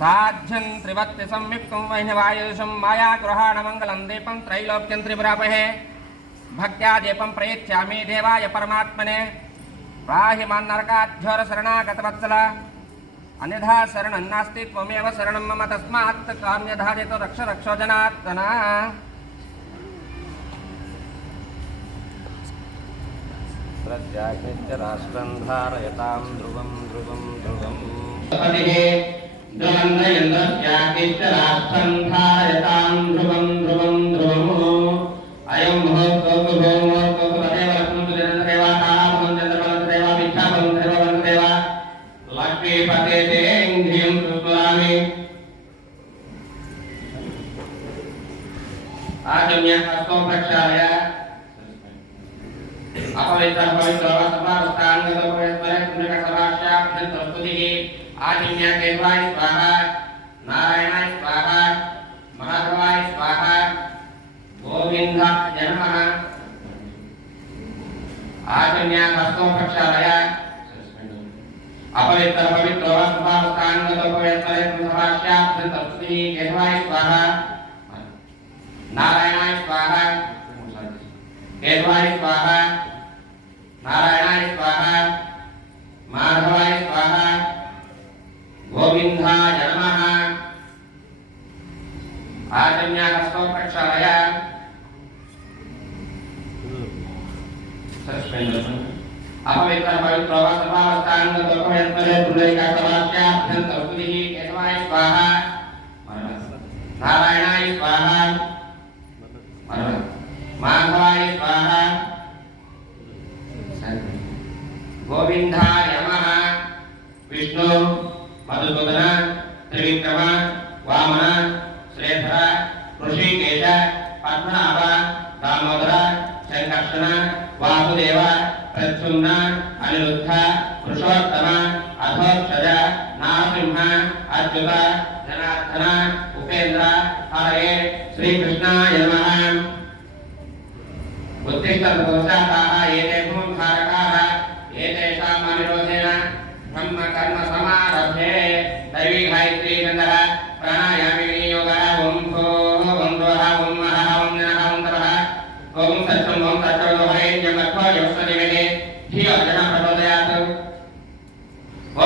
साध्यं त्रिवत्ति संयुक्तं वैनवायुषं मायागृहाणमङ्गलं दीपं त्रैलोक्यं त्रिपुरापहे भक्त्या दीपं प्रयच्छामि देवाय परमात्मने पाहि मां नरकाध्योरशरणागतवत्सल अन्यथा शरणं नास्ति त्वमेव शरणं मम तस्मात् काम्यधारितो रक्ष रक्षो जनार्दन प्रत्याख्य राष्ट्रं धारयतां ध्रुवं ध्रुवं ध्रुवम् राष्ट्रं धारयतां ध्रुवं ध्रुवं ध्रुवम् अयं नारायणाय स्वाहा महादेवाय स्वाहा गोविंदाय नमः आचम्य हस्तो प्रक्षालय अपवित्र पवित्र वासुभावस्थानगतो पवित्र सर्वस्याप्तस्तुतिः केशवाय स्वाहा नारायणाय स्वाहा केशवाय स्वाहा नारायणाय स्वाहा माधवाय स्वाहा गोविंदाय नमः आचम्य हस्तो प्रक्षालय अपवित्र पवित्र वासुभावस्थानगतो पवित्र सर्वस्याप्तस्तुतिः केशवाय स्वाहा नारायणाय स्वाहा माधवाय स्वाहा गोविंदाय नमः विष्णु मधुसूदन त्रिविक्रम वामन श्रीधर ऋषिकेश पद्मनाभ दामोदर संकर्षण वासुदेव प्रद्युम्न अनिरुद्ध पुरुषोत्तम अधोक्षज नारसिंह अच्युत जनार्दन उपेन्द्र हरे श्रीकृष्णाय नमः उत्तिष्ठपुरुषाः एते भूमधारकाः एतेषाम् अनिरोधेन ब्रह्मकर्म समारभ्ये दैवी गायत्री गन्धः प्राणायामि विनियोगः ॐ भोः ॐ द्वः ॐ महः ॐ जनः ॐ तपः ॐ सत्यं ॐ तत्सर्वो हरेण्यमर्थो यवस्वनिवेदे धियो जनः प्रचोदयात्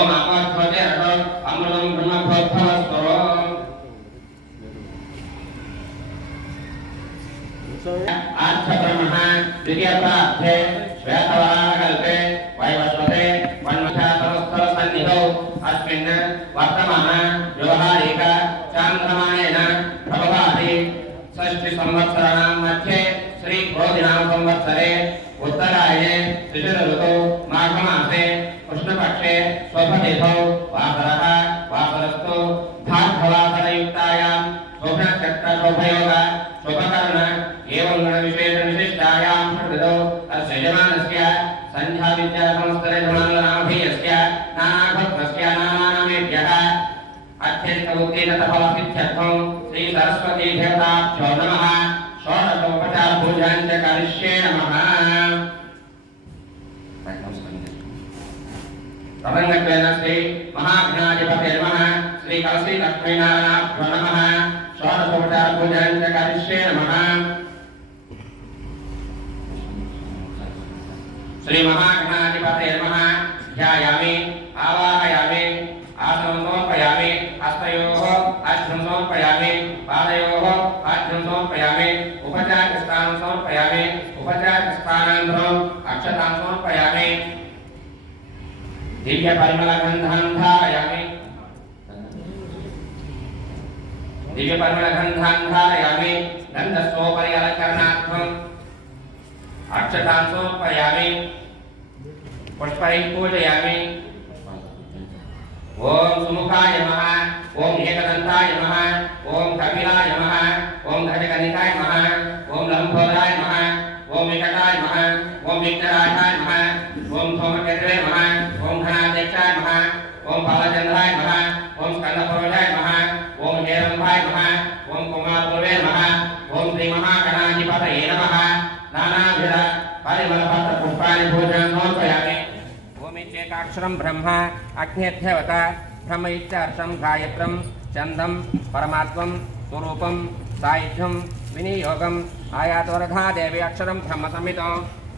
ॐ आपद्भवते रतो अमृतं ब्रह्मभोद्भवस्वरो आच्छब्रह्मः द्वितीयप्रार्थे श्वेतवराहकल्पे वैवस्वते वन्मथातरस्थलसन्निधौ अस्मिन् वर्तमान व्यवहारिक चान्द्रमानेन प्रभवाति षष्ठिसंवत्सराणां मध्ये श्रीक्रोधिनाम संवत्सरे उत्तरायणे शिशिरऋतौ माघमासे कृष्णपक्षे स्वभतिथौ वासरः वासरस्तु भार्गवासरयुक्तायां शोभनक्षत्रशोभयोग शुभकर्ण एवं गणविशेषविशिष्टायां षड्ऋतौ अस्य यजमानस्य सन्ध्याविद्यासंस्तरजमाननामधेयस्य नानाभक्तस्य नानानामेभ्यः अत्यन्तमुत्तीर्णतपसिद्ध्यर्थं श्रीसरस्वतीदेवताभ्यो नमः षोडशोपचारपूजां च करिष्ये नमः तदङ्गत्वेन श्री महागणाधिपते नमः श्रीकलश्रीलक्ष्मीनारायणाभ्यो नमः षोडशोपचारपूजां च करिष्ये नमः श्री महागणाधिपते नमः ध्यायामि आवाहयामि आसनं समर्पयामि हस्तयोः अर्घ्यं समर्पयामि पादयोः अर्घ्यं समर्पयामि उपचारस्थानं समर्पयामि उपचारस्थानान्तरम् अक्षतां समर्पयामि दिव्यपरिमलगन्धान् धारयामि गन्धस्वोपरि अलङ्करणार्थम् अक्षतां समर्पयामि पुष्पैः पूजयामि ओम सुमुखाय नमः ओम एकदन्ताय नमः ओम कपिलाय नमः ओम गजकर्णिकाय नमः ओम लंबोदराय नमः ओम विकटाय नमः ओम विघ्नराजाय नमः ओम सोमकेतवे नमः ओम घनाध्यक्षाय नमः ओम बालचंद्राय नमः ओम स्कंदपुरोजाय नमः ओम हेरंभाय नमः ओम कुमारपुरवे नमः ओम श्री महागणाधिपतये नमः नानाविध परिमलपत्र पुष्पाणि पूजां समर्पयामि ओम इत्येकाक्षरं ब्रह्म अग्न्यध्यवता ब्रह्म इत्यार्षं गायत्रं चंदम परमात्मं स्वरूपं सायुध्यं विनियोगम आयातवरधा देवी अक्षरं ब्रह्म संहितो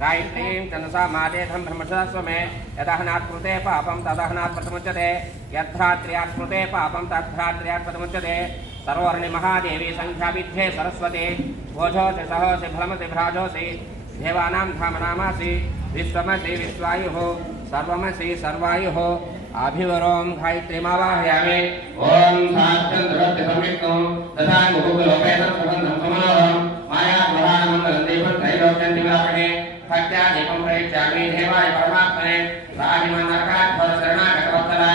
गायत्रीं चंदसा मातेथं ब्रह्मसस्वमे यदहनात् कृते पापं तदहनात् प्रथमुच्यते यद्भ्रात्र्यात् कृते पापं तद्भ्रात्र्यात् प्रथमुच्यते सर्वर्णि महादेवी संख्याविद्धे सरस्वती ओझोसि सहोसि भ्रमसि भ्राजोसि देवानां धामनामासि विश्वमसि विश्वायुः सर्वमसि सर्वायुः अभिवरों गायत्रीमावाहयामि ओम साक्षात् संयुक्तं तथा मुकुलोपेतं सुगन्धं समनोरं माया प्रधानमंगलं देवं त्रैलोक्यं दिवापणे भक्त्या दीपं प्रयच्छामि देवाय परमात्मने राहिमनरकात् शरणागतवत्सला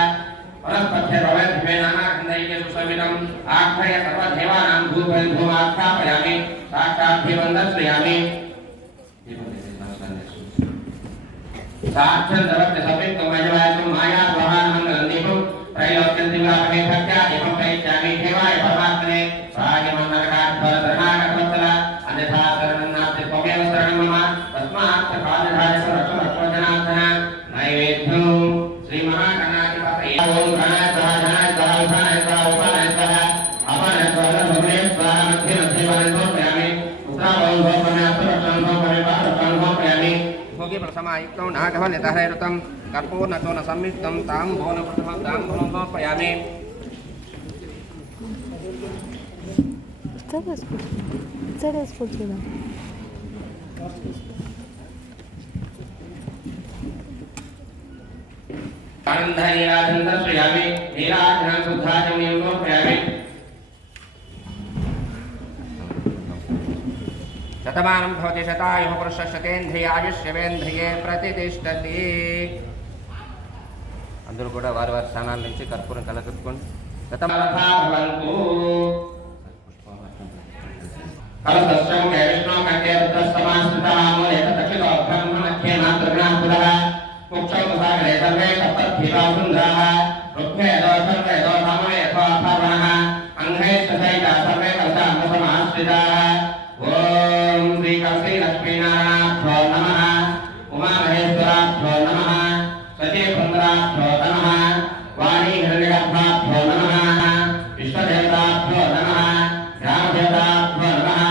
वनस्पत्यर्भवद्भिमे नानाखण्डैः सुसंवितं आख्याय सर्वदेवानां धूपमाख्यापयामि साक्षाद्भिवन्दश्रयामि साक्षात् संयुक्तं माया प्रधानमंगलं देवं त्रैलोक्यं दिवापणे भक्त्या दीपं प्रयच्छामि देवाय परमात्मने राहिमनरकात् शरणागतवत्सला अन्यथा शरणं नास्ति त्वमेव शरणं मम तस्मात् कालधारसरक्षणरक्षोजनार्थना नैवेद्यं श्रीमहागणाधिपतये ॐ गणाधिपतये प्रसमायुक्तं नागवनितहैरुतं कर्पूर्णचूर्ण संयुक्तं ताम्बूलप्रथमं ताम्बूलं समर्पयामि आनन्दनीराजन्दर्शयामि नीराजनं शुद्धाजं समर्पयामि शतमानं भवति शतायुः पुरुषः शतेन्द्रियायुष्यवेन्द्रिये प्रतिष्ठति అందరూ కూడా వారి వారి స్థానాల నుంచి కర్పూరం కలగట్టుకోండి శతమానథా భవంతు కలసస్యం విష్ణు కంటే రుద్రస్తమాశ్రితామూలేక దక్షిణో బ్రహ్మ మధ్యే నాత్రజ్ఞాపురః ముక్షౌ సాగరే సర్వే సప్తద్భివా సుందరః రుక్వేదో సర్వేదో సమవేదో అథర్వణః అంఘే సదైతా సర్వే కలసామసమాశ్రితాః ఓం శ్రీ కలశ్రీ లక్ష్మీనారాయణాభ్యో నమః ఉమామహేశ్వరాభ్యో నమః సచీపుంద్రాభ్యో నమః వాణీ హిరణ్యగర్భాభ్యో నమః విశ్వదేవతాభ్యో నమః గ్రామదేవతాభ్యో నమః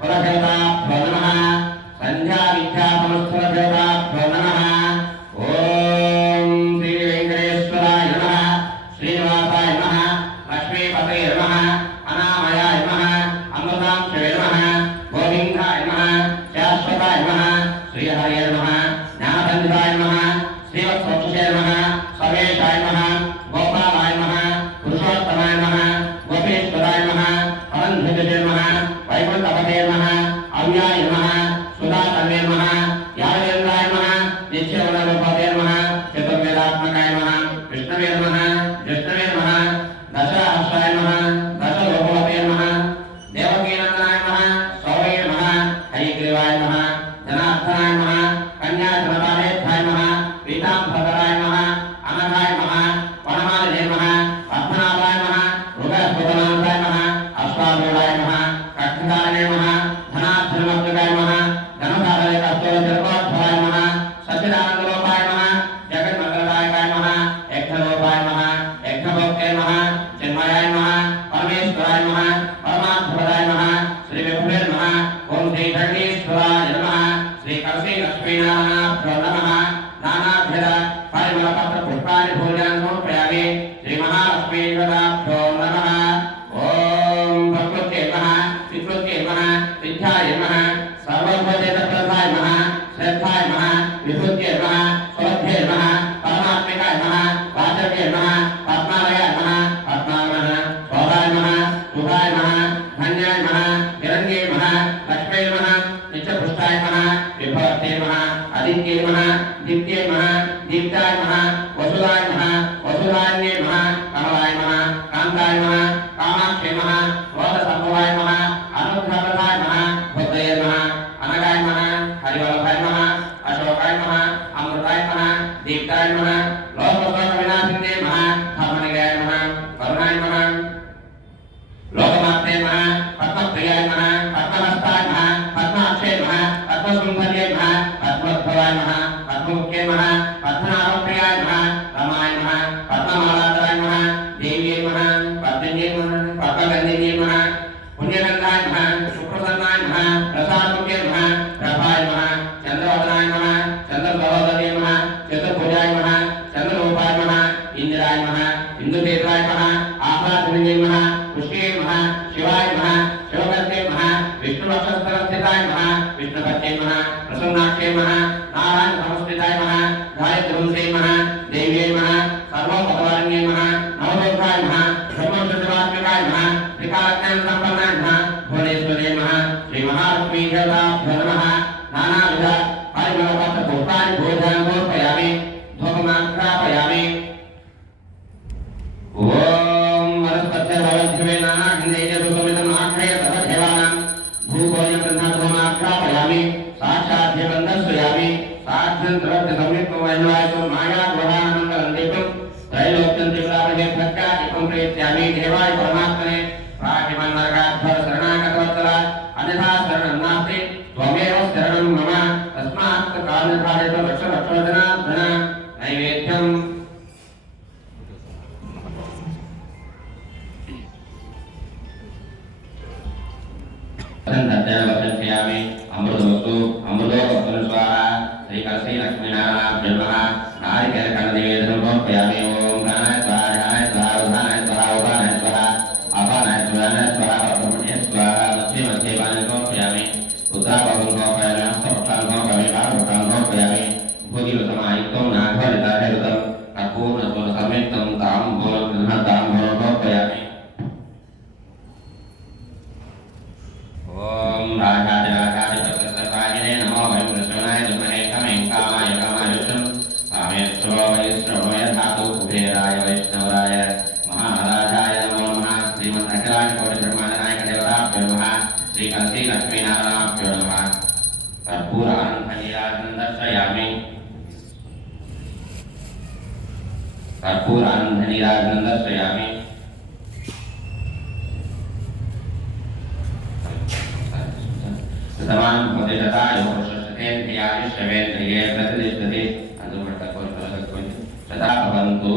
కులదేవతాభ్యో నమః సంధ్యా విద్యా సంస్థలదేవతాభ్యో నమః ఓం శ్రీ వెంకటేశ్వరాయ నమః శ్రీనివాసాయ నమః లక్ష్మీపతయే నమః అనామయాయ నమః అమృతాక్షరే నమః గోవిందాయ నమః శాశ్వతాయ నమః శ్రీహరయే నమః జ్ఞానపండితాయ నమః శ్రీవత్సవక్షే నమః సర్వేశాయ నమః గోపాలాయ నమః పురుషోత్తమాయ నమః గోపేశ్వరాయ నమః పరంధృతే నమః వైకుంఠపతే నమః అవ్యాయ నమః సుధాతన్వే నమః యావేంద్రాయ నమః నిత్యవనరూపతే నమః చతుర్వేదాత్మకాయ నమః విష్ణవే నమః జ్యేష్ఠవే నమః దశహర్షాయ నమః దశరూపవతే నమః దేవకీనందనాయ నమః సౌవే నమః హయగ్రీవాయ నమః జనార్దనాయ నమః కన్యాజనపాలేభ్యాయ నమః పీతాంబరాయ నమః అనఘాయ నమః వనమాలయ నమః పద్మనాభాయ నమః మృగస్ఫుటనాథాయ నమః అశ్వారూఢాయ నమః కక్షిదాయ నమః ధనాధనమగ్గాయ నమః ధనసాధయ కస్తూరతిలకోద్భవాయ నమః సచ్చిదానందరూపాయ నమః జగన్మంగళదాయకాయ నమః యజ్ఞరూపాయ నమః యజ్ఞభోక్తే నమః చిన్మయాయ నమః పరమేశ్వరాయ నమః పరమాత్మదాయ నమః శ్రీ విభువే నమః ఓం శ్రీ ధరణీశ్వరాయ నమః శ్రీ కలశ్రీ లక్ష్మీనారాయణాభ్యో నమః నానాభ్యద పరిమళపత్ర పుష్పాన్ని భూజాన్ సమర్పయామి శ్రీ మహాలక్ష్మీనాభ్యో నమః ఓం ప్రకృతే నమః వికృతే నమః విద్యాయ నమః సర్వభూతేతప్రదాయ నమః శ్రద్ధాయ నమః విభూతే నమః స్వభ్యే నమః పరమాత్మికాయ నమః వాచవ్యే నమః పద్మాలయాయ నమః పద్మాయ నమః శోభాయ నమః శుభాయ నమః ధన్యాయ నమః హిరణ్యే నమః లక్ష్మీ నమః నిత్యపుష్టాయ నమః విభవతే నమః ఆదిత్యే నమః దీప్తే నమః దీప్తాయ నమః వసుదాయ నమః వసుదాన్యే నమః కమలాయ నమః కాంతాయ నమః కామాక్షే నమః క్రోధసంభవాయ నమః అనుగ్రహప్రదాయ నమః బుద్ధయే నమః అనగాయ నమః హరివల్లభాయ నమః అశోకాయ నమః అమృతాయ నమః దీప్తాయ నమః లోకశోక వినాశినే నమః ధర్మనిలయాయ నమః కరుణాయ నమః లోకమాత్రే నమః పద్మప్రియాయ నమః పద్మహస్తాయ నమః పద్మాక్షే నమః పద్మసుందర్యే నమః పద్మోద్భవాయ నమః పద్మముఖ్యే నమః పద్మనాభప్రియాయ నమః రమాయ నమః పద్మమాలాధరాయ నమః దేవ్యే నమః पद्मन्ये नमः पद्मगन्धे नमः पुण्यगन्धाय नमः सुप्रसन्नाय नमः प्रसादमुखे नमः प्रभाय नमः चंद्रवदनाय नमः चंद्रप्रभोदने नमः चतुर्भुजाय नमः चंद्ररूपाय नमः इंद्राय नमः इंदुदेवाय नमः आह्लादने नमः पुष्टे नमः शिवाय नमः शिवगर्भे नमः विष्णुवक्षस्थलस्थिताय नमः विष्णुपत्ये नमः प्रसन्नाक्षे नमः नारायण नमस्कृताय नमः गायत्रीवंशे नमः देव्यै नमः सर्वभगवान्यै नमः नवदुर्गाय नमः ब्रह्मचर्यवात्मिकाय नमः त्रिकालज्ञान संपन्नाय नमः भुवनेश्वर्यै नमः श्री महालक्ष्मी देवताभ्यो नमः नानाविध परिमलपत्र पुष्पाणि भोजनं समर्पयामि धूपमाघ्रापयामि ओम वनस्पत्यभवद्भवेनः हिन्देयसुसमितमाख्रय सर्वदेवानां भूभोजनप्रधानधूमाघ्रापयामि साक्षाद्यबन्धस्वयामि साक्षान्तरत्यसंयुक्तमैनवायसो मायाग्रहानमङ्गलन्दितं त्रैलोक्यं त्रिपुरापदे प्रत्यादिकं प्रेत्यामि देवाय परमात्मने प्रातिमन्नरकाध्वर शरणागतवत्सला अन्यथा शरणं नास्ति त्वमेव शरणं मम तस्मात् कारणभावेन रक्षरक्षोधनाधना नैवेद्यं वचनयामि अमृतवस्तु अमृतो वस्तु स्वाहा श्रीकलशी लक्ष्मीनारायणाभ्यो नमः नारिकेलकर्णनिवेदनं समर्पयामि ओम प्राणाय स्वाहा ध्यानाय स्वाहा उदानाय स्वाहा उपानाय स्वाहा अपानाय स्वाहा ब्रह्मण्ये स्वाहा मध्ये मध्ये पाने समर्पयामि उत्तराभागं समर्पयामि हस्तपक्षान् समर्पयामि पादपक्षान् समर्पयामि भोगिरसमायुक्तं नाघोरिताहेरुतं कर्पूर्णस्वरसंयुक्तं ताम्बूलं ताम्बूलं समर्पयामि ओम राजाधिराजाय प्रसन्नवाहिने नमो वयं कृष्णाय विद्महे कमें कामाय कामायुषं कामेश्वराय श्रवणाय धातु कुबेराय वैष्णवाय महाराजाय नमो नमः श्रीमन्नखिलाण्डकोटिब्रह्माण्डनायक देवताभ्यो नमः श्रीकलशी लक्ष्मीनारायणाभ्यो नमः कर्पूरानन्दनीराजनं दर्शयामि कर्पूरानन्दनीराजनं दर्शयामि समान होते तथा योगशस्ते ध्यायुष्यवेन्द्रिये प्रतिष्ठति अनुवर्तकोत्तरसत्त्वं सदा भवन्तु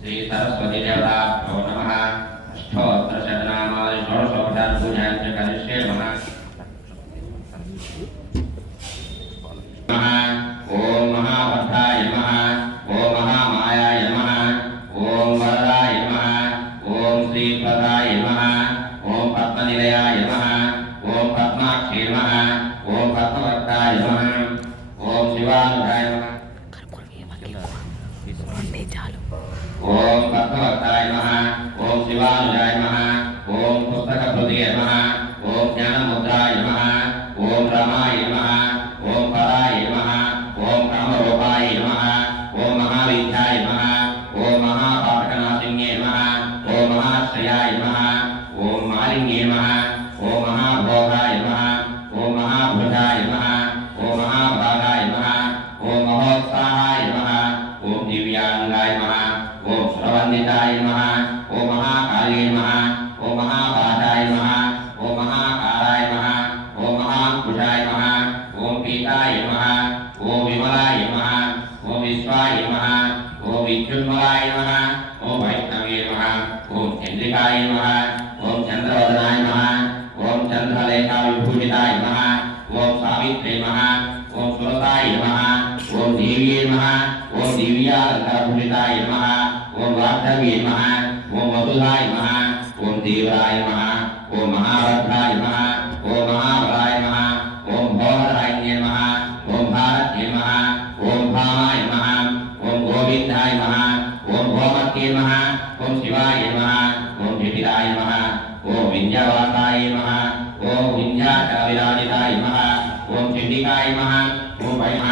श्री सरस्वती देवताभ्यो नमः अष्टोत्तरशतनामावली षोडशोपचार पूजां च करिष्ये नमः ओम महाभद्राय नमः ओम महामायाय नमः ओम वरदाय नमः ओम श्रीप्रदाय नमः ओम पद्मनिलयाय नमः ओम पद्माक्षी नमः ओम पद्मवक्ताय नमः ओम शिवानुगाय नमः ओम पद्मवक्ताय नमः ओम शिवानुगाय नमः ओम पुस्तकप्रदये नमः ओम ज्ञानमुद्राय नमः ओम रमाय नमः ओम पराय नमः ओम कामरूपाय नमः ओम महाविद्याय नमः ओम महापापकनाशिन्ये नमः ओम महाश्रयाय नमः ओम मालिन्ये नमः ओम महाभोगाय नमः ओम महाभुजाय नमः ओम महाभागाय नमः ओम महोत्साहाय नमः ओम दिव्यांगाय नमः ओम श्रवन्दिताय नमः ओम महाकाली नमः ओम महापादाय नमः ओम महाकाराय नमः ओम महाकुशाय नमः ओम पीताय नमः ओम विमलाय नमः ओम विश्वाय नमः ओम विद्युन्मलाय नमः ओम वैष्णवे नमः ओम चन्द्रिकाय नमः ओम चन्द्रवदनाय नमः ओम चंद्रलेखा विभूषिताय नमः ओम सावित्रे नमः ओम सुरताय नमः ओम देव्ये नमः ओम दिव्यालंकारभूषिताय नमः ओम वाग्देव्ये नमः ओम वसुधाय नमः ओम देवाय नमः ओम महाभद्राय नमः ओम महाबलाय नमः ओम भोगराय नमः ओम भारत्ये नमः ओम भामाय नमः ओम गोविन्दाय नमः ओम भोमत्ये नमः ओम शिवाय नमः ओम जटिलाय नमः ओम विंध्यवासाय नमः ओम विंध्याचलविराजिताय नमः ओम चंडिकाय नमः ओम वैमः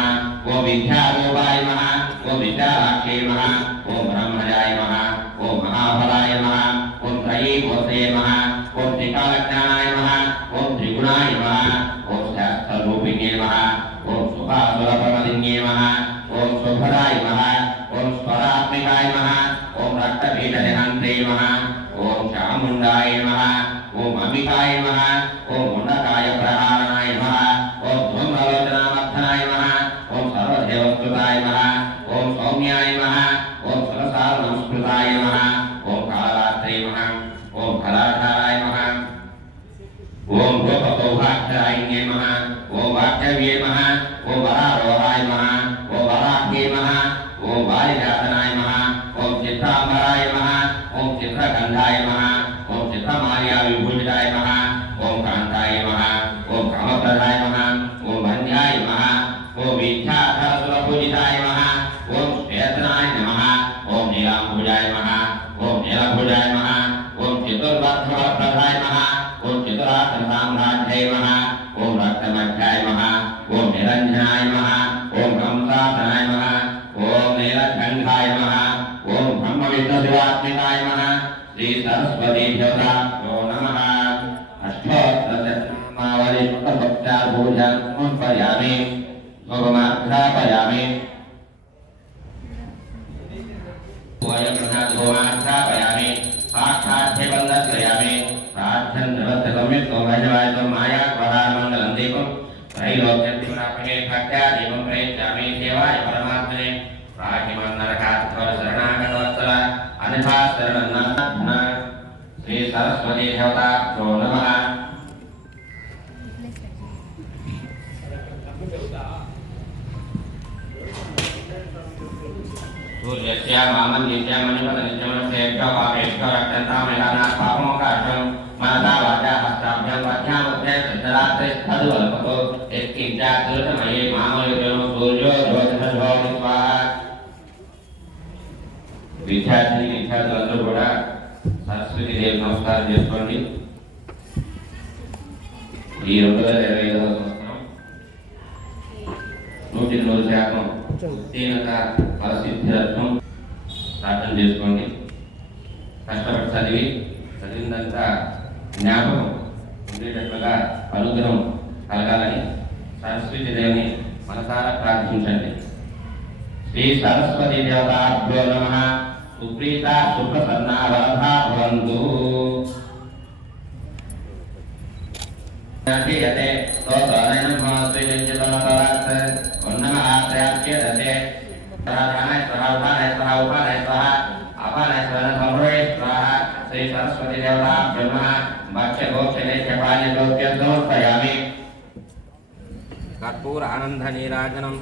ओम विद्यारूपाय नमः ओम विद्यालाक्षे नमः ओम ब्रह्मजाय नमः ओम महाफलाय नमः ओम त्रयीमूर्तये नमः ओम त्रिकालज्ञानाय नमः ओम त्रिगुणाय नमः ओम शास्त्ररूपिणे नमः ओम सुखासुरप्रमदिन्ये नमः ओम शुभदाय नमः ओम स्वरात्मिकाय नमः ओम रक्तपीठनिहन्त्रे नमः ओम चामुण्डाय नमः ओम अंबिकाय नमः ओम मुण्डकाय प्रहारणाय नमः ओम धूम्रलोचनामर्दनाय नमः ओम सर्वदेवस्तुताय नमः ओम सौम्याय नमः ओम सरसार नमस्कृताय नमः ओम कालरात्रे नमः ओम फलाधाराय नमः ओम गोपगोभाक्षराय नमः ओम वाक्यव्ये नमः ओम वरारोहाय नमः ओम वराह्ये नमः ओम वारिजातनाय नमः ओम चित्रांबराय नमः ओम चित्रगंधाय नमः ओम चित्रमार्या विभूषिताय नमः ओम कांताय नमः ओम कामप्रदाय नमः ओम वन्याय नमः ओम विख्यातसुरपूजिताय नमः ओम श्वेतनाय नमः ओम नीलांबुजाय नमः ओम नीलभुजाय नमः ओम चतुर्वर्धप्रदाय नमः ओम चतुरार्थसाम्राज्याय नमः ओम रक्तमध्याय नमः ओम निरंजनाय नमः ओम कंसासनाय नमः ओम नीलकंठाय नमः ओम ब्रह्मविष्णुशिवात्मिकाय नमः श्री सरस्वती देवताभ्यो नमः अष्टोत्तरमावलिष्टभक्त्याभूषणं समर्पयामि भगवानार्पयामि वयप्रसादोमार्पयामि साक्षात्थिवन्दयामि प्रार्थनवत्तगम्यतो भजवायतो माया प्रहारमङ्गलं दीपं त्रैलोक्यतिप्रापणे भक्त्या दीपं प्रयच्छामि देवाय परमात्मने प्राहिमन्नरकात्वरशरणागतवत्सल अन्यथा शरणं नाथ श्री सरस्वती देवताभ्यो नमः सूर्यस्य मामन्यस्य मणिपतनित्यमनसेभ्यो पापेभ्यो रक्तन्तामिलानाः पापमोक्षार्थं मनसा वाचा हस्ताभ्यां वाच्यामुद्रे सज्जरात्रे तदुवल्पतो यत्किञ्चादृतमये मामयुजो सूर्यो ज्योतिषो स्वाहा విద్యార్థులందరూ కూడా సరస్వతి దేవి నమస్కారం చేసుకోండి. ఈ 2025వ సంవత్సరం 100% ఉత్తీర్ణత ఫలసిద్ధ్యర్థం ప్రార్థన చేసుకోండి. కష్టపడి చదివిందంతా జ్ఞాపకం ఉండేటట్లుగా అనుగ్రహం కలగాలని సరస్వతి దేవిని మనసారా ప్రార్థించండి. श्री सरस्वती देवताभ्यो नमः सुप्रीता सुप्रसन्ना वरदा भवन्तु यते तोतोनयनं भवन्तु यज्ञतमतरात् नमः त्रयाख्यते प्रार्थनाय स्वाहा उपानाय स्वाहा उपानाय स्वाहा अपानाय स्वाहा समरोय स्वाहा श्री सरस्वती देवताभ्यो नमः भक्ष्य भोक्षणे चपाने लोक्य समर्पयामि कर्पूर आनंद नीराजनम्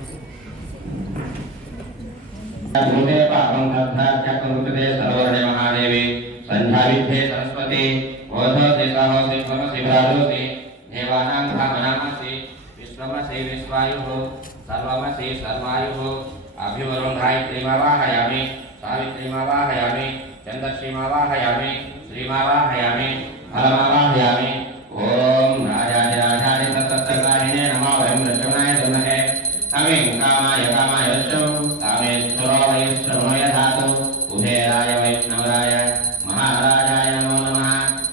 भूते पापं तद्धार्चक्रुते सर्वर्णे महादेवी संध्याविद्धे सरस्वती ओधोसि साहोसि स्वमसि भ्रातोसि देवानां धामनामसि विश्वमसि विश्वायुः सर्वमसि सर्वायुः अभिवरुं गायत्रीमावाहयामि सावित्रीमावाहयामि चन्द्रश्रीमावाहयामि श्रीमावाहयामि फलमावाहयामि ॐ राजाधिराजानि तत्तत्तग्राहिणे नमो वयं रचनाय धुमहे अमिं कामाय कामायश्चो कामेश्वरो वैष्णवोय धातु कुबेराय वैष्णवराय महाराजाय नमो नमः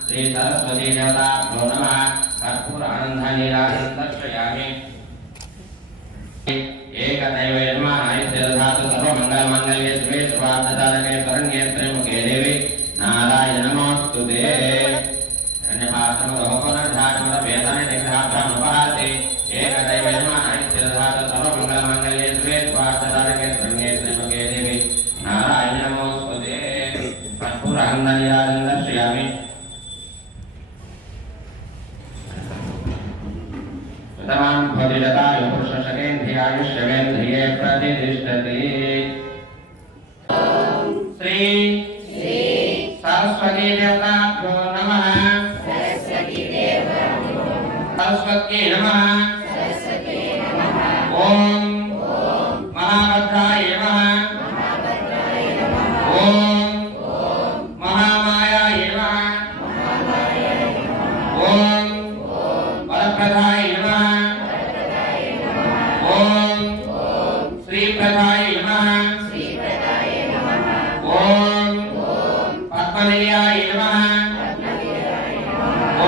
श्री सरस्वती देवताभ्यो नमः कर्पूर आनन्दनीराजनं दर्शयामि एकदैव यजमानाय धातु सर्वमङ्गलमाङ्गल्ये शिवे सर्वार्थसाधके शरण्ये त्र्यम्बके देवी नारायण नमोऽस्तुते धन्यवादमदोपनर्धातमदवेदानि निग्रहाभ्यामुपहाते एकदैव यजमानाय धातु सर्वमङ्गलमाङ्गल्ये शिवे सर्वार्थसाधके शरण्ये त्र्यम्बके देवी नारायण नमोऽस्तुते कर्पूर आनन्दनीराजनं दर्शयामि तमाम भोजताय पुरुषशकेन्द्रियायुष्यवेन्द्रिये प्रतिष्ठति श्री सरस्वती देवताभ्यो नमः सरस्वती नमः ओम महाभद्राय नमः ओम महामायाय नमः ओम वरप्रदाय नमः ओम श्री प्रदाय नमः ओम पद्मनिलयाय नमः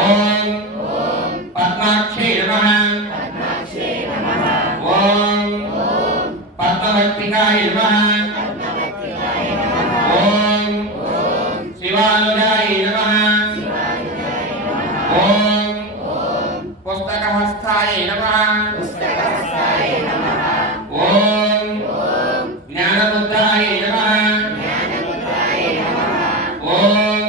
ओम पद्माक्षे नमः ओम पद्मवक्तिकाय नमः ओम शिवानुजाय नमः ओम पुस्तकहस्ताय नमः ओम ज्ञानमुद्राय नमः ओम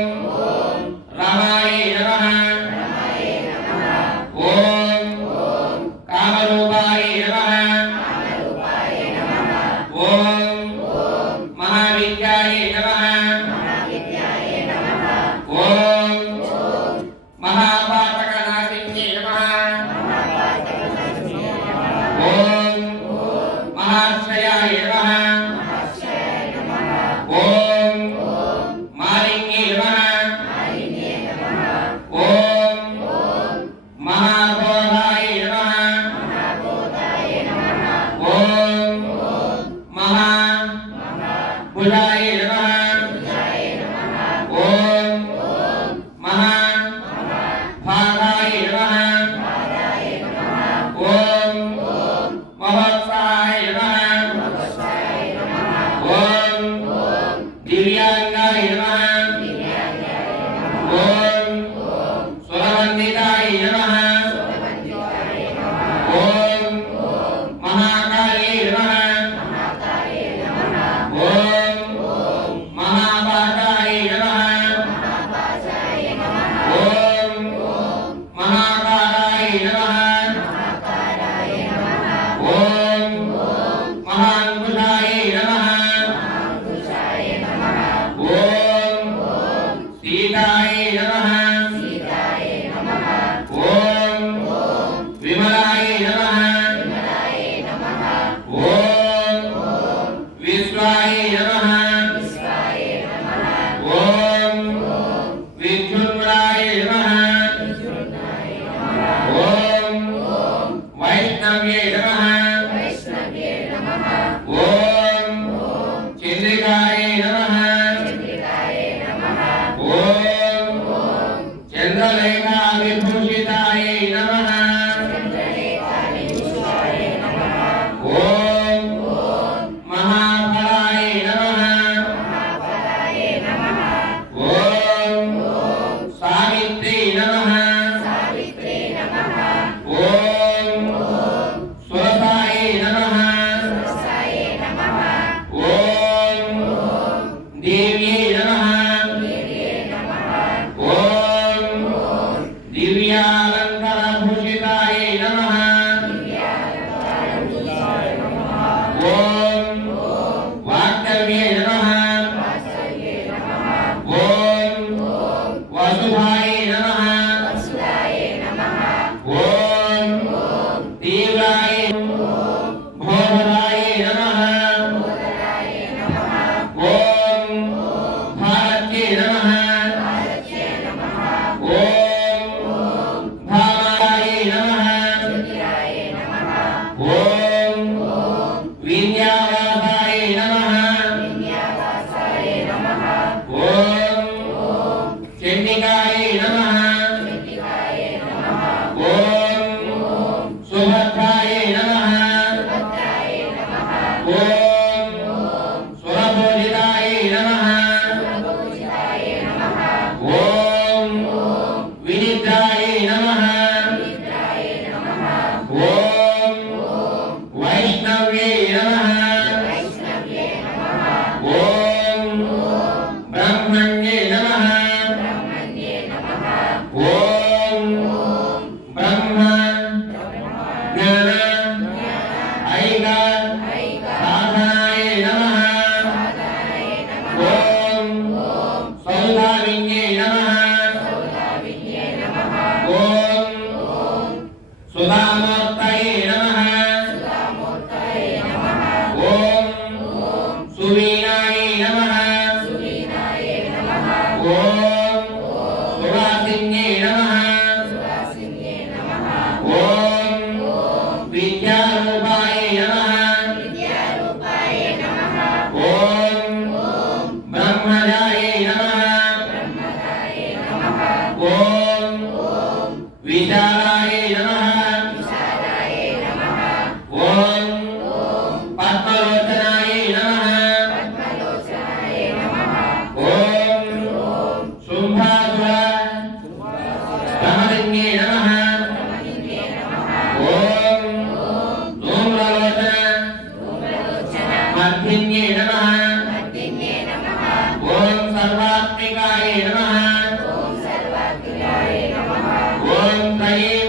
सीतायै नमः ओम विमलायै नमः ओम विश्वायै नमः ओम विद्युन्मयायै नमः ओम वैष्णव्यै नमः ओम चंद्रिकायै नमः ओम चंद्रलेखा विभूषितायै नमः ओम महाफलाय नमः ओम सावित्री नमः ओम सुरसाय नमः ओम देव्यै नमः ओम दिव्यालंकारभूषितायै नमः ओम वाक्यव्ये नमः ओम वसुधाय नमः ओम तीव्राय भोधराय नमः ओम भारत्ये नमः ओम भामाय नमः ओम विन्यावासाय नमः ओम चंडिकाय नमः ओम सुभद्राय नमः ओम सुरभोजिताय नमः ओम विनिद्राय नमः ओम वैष्णव्ये नमः ओम ब्रह्मण्ये नमः ओम ब्रह्म ज्ञान ऐक साधनाय नमः ओम सौधाविन्ये नमः ओम सुधामूर्तये नमः ओम सुवीणाय नमः ओम सुवासिन्ये नमः ओम विद्यारूपाय नमः ओम ब्रह्मजाय नमः ओम विशालाय नमः ओम पद्मलोचनाय नमः ओम शुंभासुर ब्रह्मलिंगे नमः ओम धूम्रलोचन मर्धिन्ये नमः ओम सर्वात्मिकाय नमः ओम त्रये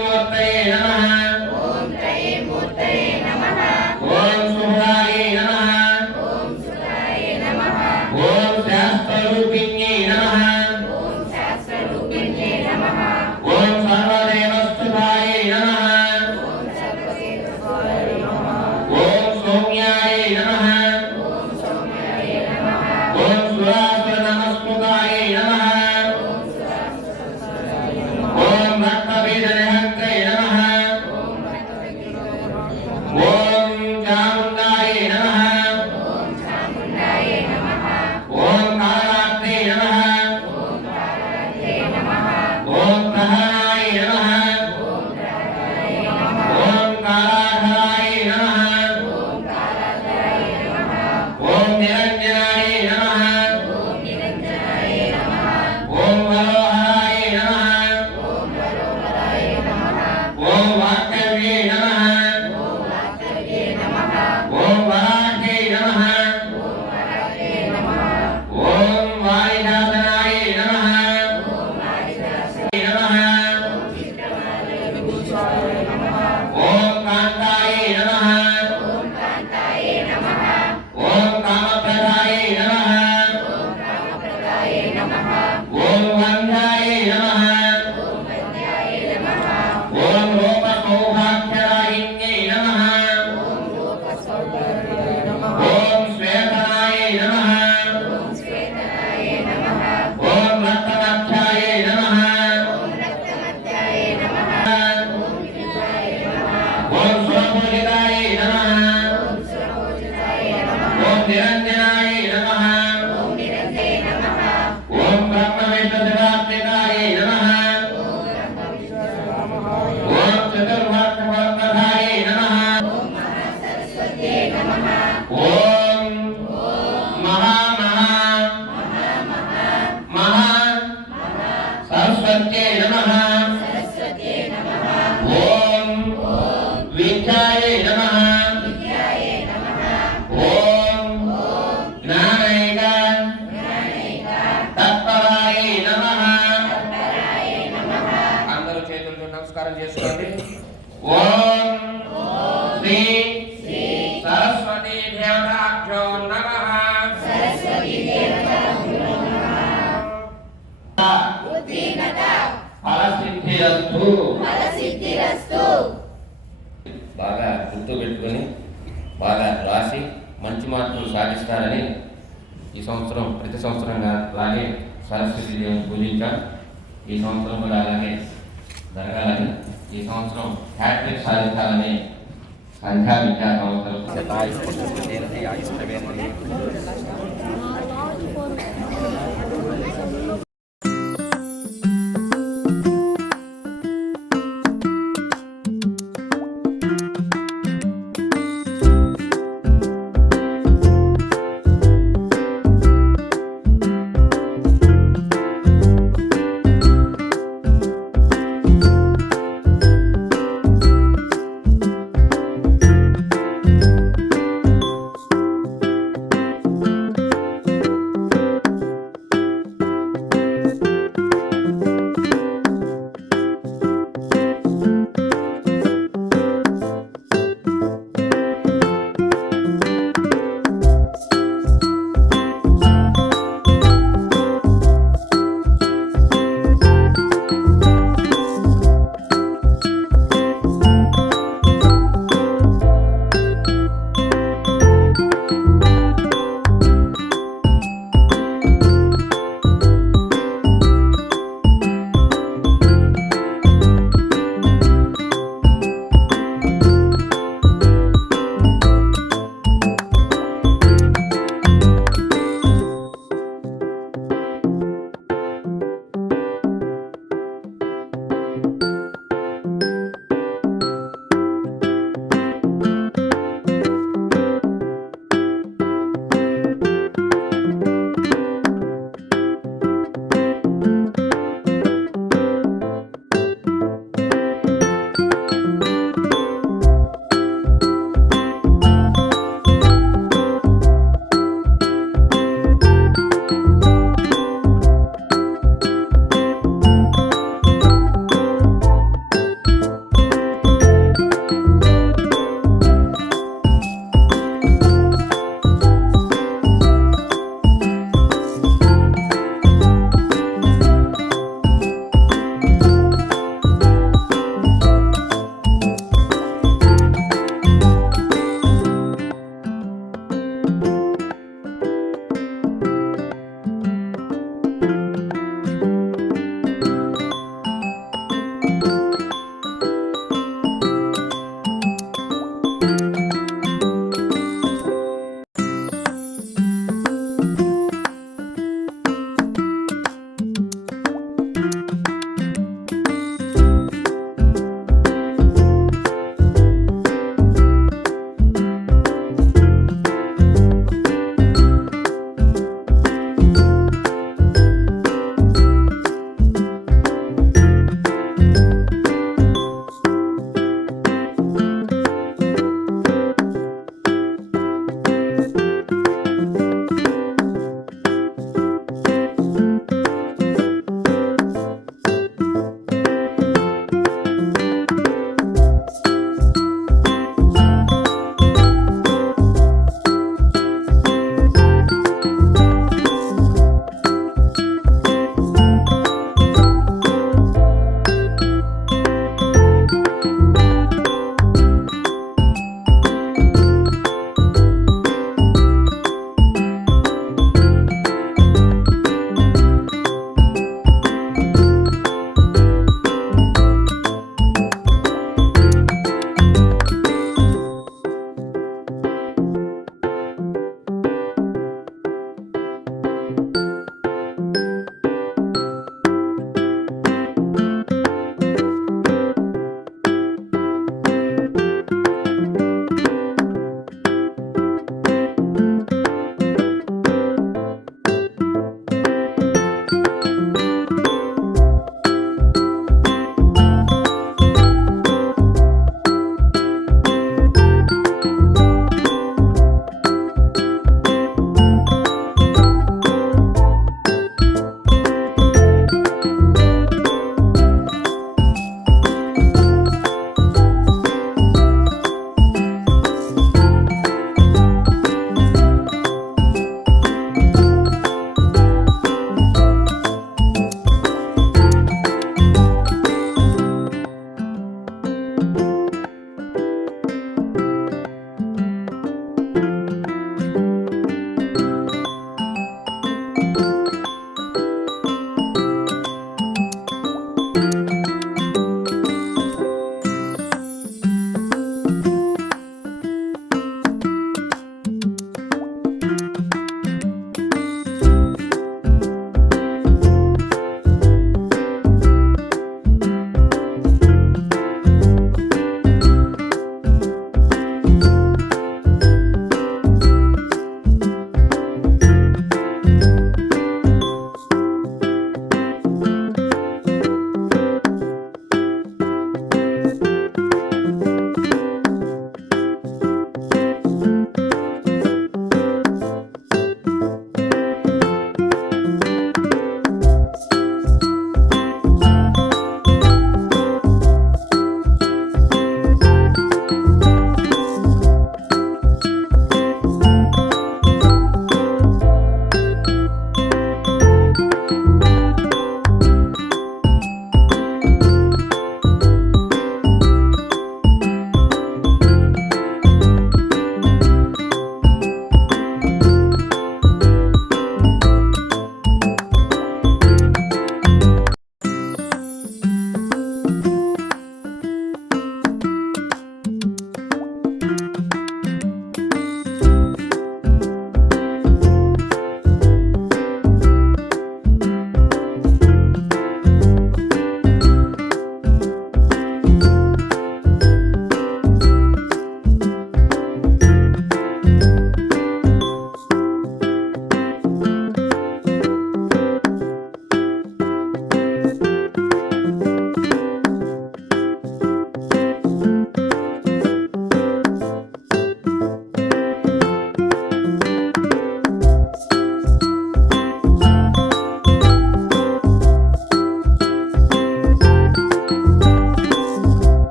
सरस्वत्यै नमः ओम विद्यायै नमः ओम ज्ञानैक तत्परायै नमः అందరూ చేతులతో నమస్కారం చేసుకోండి ఓం శ్రీ सरस्वती देवताभ्यो नमः ఫలసిద్ధిరస్తు బాగా గుర్తు పెట్టుకొని బాగా రాసి మంచి మార్కులు సాధిస్తారని ఈ సంవత్సరం ప్రతి సంవత్సరంగా అలాగే సరస్వతి దేవుని పూజించాం. ఈ సంవత్సరం కూడా అలాగే జరగాలని ఈ సంవత్సరం హ్యాట్రిక్ సాధించాలని సంఖ్యా విద్యా సంవత్సరం